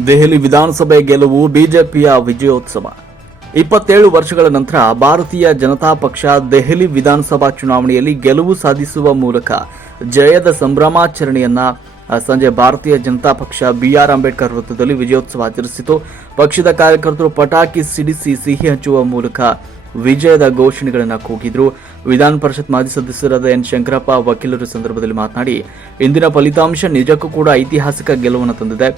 ದೆಹಲಿ ವಿಧಾನಸಭೆ ಗೆಲುವು ಬಿಜೆಪಿಯ ವಿಜಯೋತ್ಸವ. ಇಪ್ಪತ್ತೇಳು ವರ್ಷಗಳ ನಂತರ ಭಾರತೀಯ ಜನತಾ ಪಕ್ಷ ದೆಹಲಿ ವಿಧಾನಸಭಾ ಚುನಾವಣೆಯಲ್ಲಿ ಗೆಲುವು ಸಾಧಿಸುವ ಮೂಲಕ ಜಯದ ಸಂಭ್ರಮಾಚರಣೆಯನ್ನ ಸಂಜೆ ಭಾರತೀಯ ಜನತಾ ಪಕ್ಷ ಬಿಆರ್ ಅಂಬೇಡ್ಕರ್ ವೃತ್ತದಲ್ಲಿ ವಿಜಯೋತ್ಸವ ಆಚರಿಸಿತು. ಪಕ್ಷದ ಕಾರ್ಯಕರ್ತರು ಪಟಾಕಿ ಸಿಡಿಸಿ ಸಿಹಿ ಹಂಚುವ ಮೂಲಕ ವಿಜಯದ ಘೋಷಣೆಗಳನ್ನು ಕೂಗಿದ್ರು. ವಿಧಾನ ಪರಿಷತ್ ಮಾಜಿ ಸದಸ್ಯರಾದ ಎನ್ ಶಂಕರಪ್ಪ ವಕೀಲರ ಸಂದರ್ಭದಲ್ಲಿ ಮಾತನಾಡಿ, ಇಂದಿನ ಫಲಿತಾಂಶ ನಿಜಕ್ಕೂ ಕೂಡ ಐತಿಹಾಸಿಕ ಗೆಲುವನ್ನು ತಂದಿದೆ.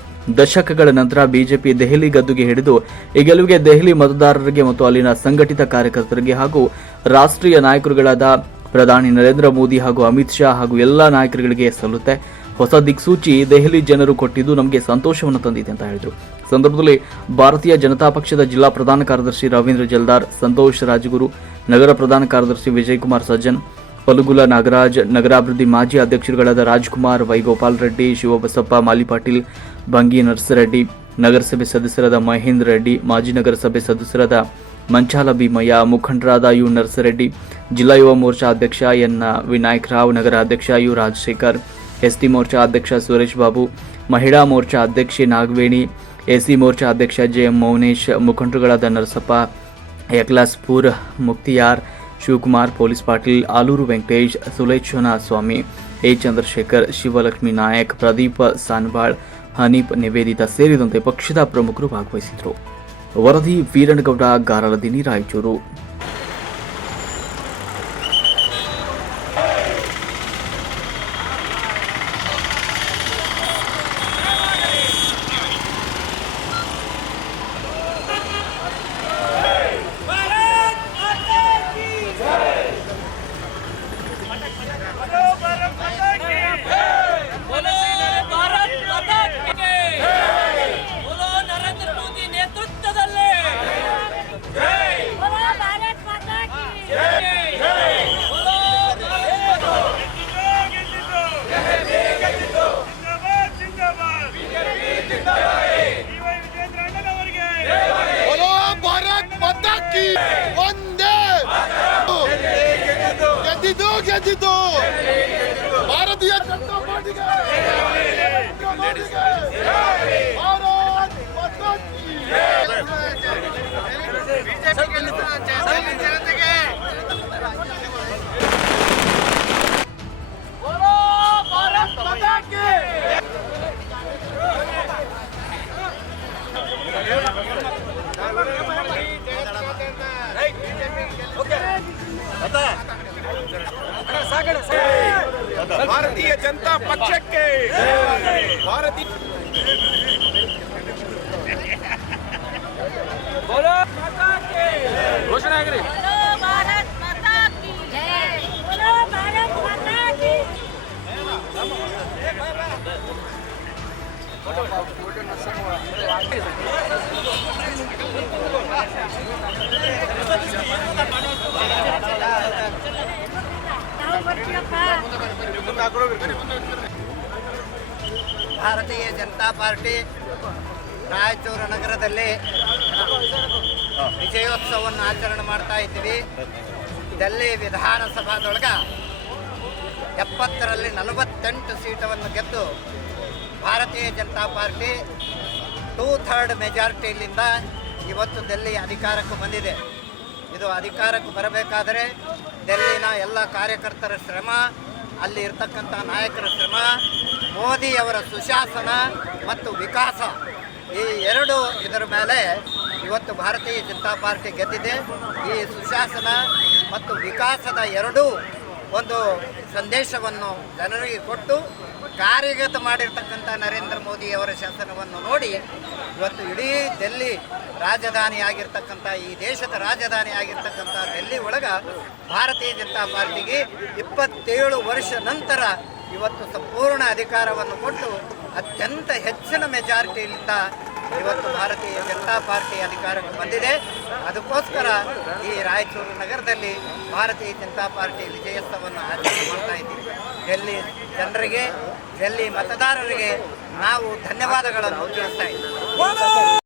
ದಶಕಗಳ ನಂತರ ಬಿಜೆಪಿ ದೆಹಲಿ ಗದ್ದುಗೆ ಹಿಡಿದು, ಈ ಗೆಲುವಿಗೆ ದೆಹಲಿ ಮತದಾರರಿಗೆ ಮತ್ತು ಅಲ್ಲಿನ ಸಂಘಟಿತ ಕಾರ್ಯಕರ್ತರಿಗೆ ಹಾಗೂ ರಾಷ್ಟ್ರೀಯ ನಾಯಕರುಗಳಾದ ಪ್ರಧಾನಿ ನರೇಂದ್ರ ಮೋದಿ ಹಾಗೂ ಅಮಿತ್ ಶಾ ಹಾಗೂ ಎಲ್ಲ ನಾಯಕರುಗಳಿಗೆ ಸಲ್ಲುತ್ತೆ. ಹೊಸ ದಿಕ್ಸೂಚಿ ದೆಹಲಿ ಜನರು ಕೊಟ್ಟಿದ್ದು ನಮಗೆ ಸಂತೋಷವನ್ನು ತಂದಿದೆ ಅಂತ ಹೇಳಿದರು. ಸಂದರ್ಭದಲ್ಲಿ ಭಾರತೀಯ ಜನತಾ ಪಕ್ಷದ ಜಿಲ್ಲಾ ಪ್ರಧಾನ ಕಾರ್ಯದರ್ಶಿ ರವೀಂದ್ರ ಜಲ್ದಾರ್, ಸಂತೋಷ್ ರಾಜಗುರು, ನಗರ ಪ್ರಧಾನ ಕಾರ್ಯದರ್ಶಿ ವಿಜಯ್ ಕುಮಾರ್ ಸಜ್ಜನ್, ಪಲುಗುಲ ನಾಗರಾಜ್, ನಗರಾಭಿವೃದ್ಧಿ ಮಾಜಿ ಅಧ್ಯಕ್ಷರುಗಳಾದ ರಾಜ್ಕುಮಾರ್, ವೈಗೋಪಾಲ್ ರೆಡ್ಡಿ, ಶಿವಬಸಪ್ಪ ಮಾಲಿಪಾಟೀಲ್ ಬಂಗಿ ನರಸರೆಡ್ಡಿ, ನಗರಸಭೆ ಸದಸ್ಯರಾದ ಮಹೇಂದ್ರ ರೆಡ್ಡಿ, ಮಾಜಿ ನಗರಸಭೆ ಸದಸ್ಯರಾದ ಮಂಚಾಲ ಭೀಮಯ್ಯ, ಮುಖಂಡರಾದ ಯು ನರಸರೆಡ್ಡಿ, ಜಿಲ್ಲಾ ಯುವ ಮೋರ್ಚಾ ಅಧ್ಯಕ್ಷ ಎನ್ ವಿನಾಯಕ್ ರಾವ್, ನಗರ ಅಧ್ಯಕ್ಷ ಯು ರಾಜಶೇಖರ್ ಎಸ್ಟಿ ಮೋರ್ಚಾ ಅಧ್ಯಕ್ಷ ಸುರೇಶ್ ಬಾಬು, ಮಹಿಳಾ ಮೋರ್ಚಾ ಅಧ್ಯಕ್ಷೆ ನಾಗವೇಣಿ ಎಸಿ ಮೋರ್ಚಾ ಅಧ್ಯಕ್ಷ ಜೆ ಎಂ ಮೌನೇಶ್, ಮುಖಂಡರುಗಳಾದ Narasappa Yaklaspur Mukhtiyar, Shivakumar, police Patil, Aluru Venkatesh, Sulochana Swami, A Chandrashekar, Shivalakshmi Nayak, Pradeep Sanbal Hanif Nivedita ಸೇರಿದಂತೆ ಪಕ್ಷದ ಪ್ರಮುಖರು ಭಾಗವಹಿಸಿದರು ವರದಿ ವೀರಣ್ಣಗೌಡ ಗಾರಲದಿನಿ ರಾಯಚೂರು. ಗೆದ್ದಿದ್ದು ಗೆದ್ದಿದ್ದು ಭಾರತೀಯ ಜನತಾ ಪಾರ್ಟಿಗೆ ಮೋದಿಗೆ. ಭಾರತ್ ಭಾರತೀಯ ಜನತಾ ಪಕ್ಷಕ್ಕೆ ಭಾರತೀಯ ಘೋಷಣೆ ಆಗಿರಿ Thank you. ಭಾರತೀಯ ಜನತಾ ಪಾರ್ಟಿ ರಾಯಚೂರು ನಗರದಲ್ಲಿ ವಿಜಯೋತ್ಸವವನ್ನು ಆಚರಣೆ ಮಾಡ್ತಾ ಇದ್ದೀವಿ. ಡೆಲ್ಲಿ ವಿಧಾನಸಭಾದೊಳಗ ಎಪ್ಪತ್ತರಲ್ಲಿ ನಲವತ್ತೆಂಟು ಸೀಟವನ್ನು ಗೆದ್ದು Bharatiya Janata party two third ಮೆಜಾರಿಟಿಯಿಂದ ಇವತ್ತು ಡೆಲ್ಲಿ ಅಧಿಕಾರಕ್ಕೆ ಬಂದಿದೆ. ಇದು ಅಧಿಕಾರಕ್ಕೆ ಬರಬೇಕಾದರೆ ಡೆಲ್ಲಿನ ಎಲ್ಲ ಕಾರ್ಯಕರ್ತರ ಶ್ರಮ ಅಲ್ಲಿ ಇರ್ತಕ್ಕಂಥ ನಾಯಕರ ಶ್ರಮ ಮೋದಿಯವರ ಸುಶಾಸನ ಮತ್ತು ವಿಕಾಸ ಈ ಎರಡು ಇದರ ಮೇಲೆ ಇವತ್ತು ಭಾರತೀಯ ಜನತಾ ಪಾರ್ಟಿ ಗೆದ್ದಿದೆ. ಈ ಸುಶಾಸನ ಮತ್ತು ವಿಕಾಸದ ಎರಡೂ ಒಂದು ಸಂದೇಶವನ್ನು ಜನರಿಗೆ ಕೊಟ್ಟು ಕಾರ್ಯಗತ ಮಾಡಿರ್ತಕ್ಕಂಥ ನರೇಂದ್ರ ಮೋದಿಯವರ ಶಾಸನವನ್ನು ನೋಡಿ, ಇವತ್ತು ಇಡೀ ಡೆಲ್ಲಿ ರಾಜಧಾನಿ ಆಗಿರ್ತಕ್ಕಂಥ ಈ ದೇಶದ ರಾಜಧಾನಿ ಆಗಿರ್ತಕ್ಕಂಥ ಡೆಲ್ಲಿ ಒಳಗ ಭಾರತೀಯ ಜನತಾ ಪಾರ್ಟಿಗೆ ಇಪ್ಪತ್ತೇಳು ವರ್ಷ ನಂತರ ಇವತ್ತು ಸಂಪೂರ್ಣ ಅಧಿಕಾರವನ್ನು ಕೊಟ್ಟು ಅತ್ಯಂತ ಹೆಚ್ಚಿನ ಮೆಜಾರಿಟಿಯಿಂದ ಇವತ್ತು ಭಾರತೀಯ ಜನತಾ ಪಾರ್ಟಿ ಅಧಿಕಾರಕ್ಕೆ ಬಂದಿದೆ. ಅದಕ್ಕೋಸ್ಕರ ಈ ರಾಯಚೂರು ನಗರದಲ್ಲಿ ಭಾರತೀಯ ಜನತಾ ಪಾರ್ಟಿ ವಿಜಯೋತ್ಸವವನ್ನು ಆಚರಣೆ ಮಾಡ್ತಾ ಇದ್ದೀವಿ. ಡೆಲ್ಲಿ ಜನರಿಗೆ ಡೆಲ್ಲಿ ಮತದಾರರಿಗೆ ನಾವು ಧನ್ಯವಾದಗಳನ್ನು ತಿಳಿಸ್ತಾ ಇದ್ದೀವಿ.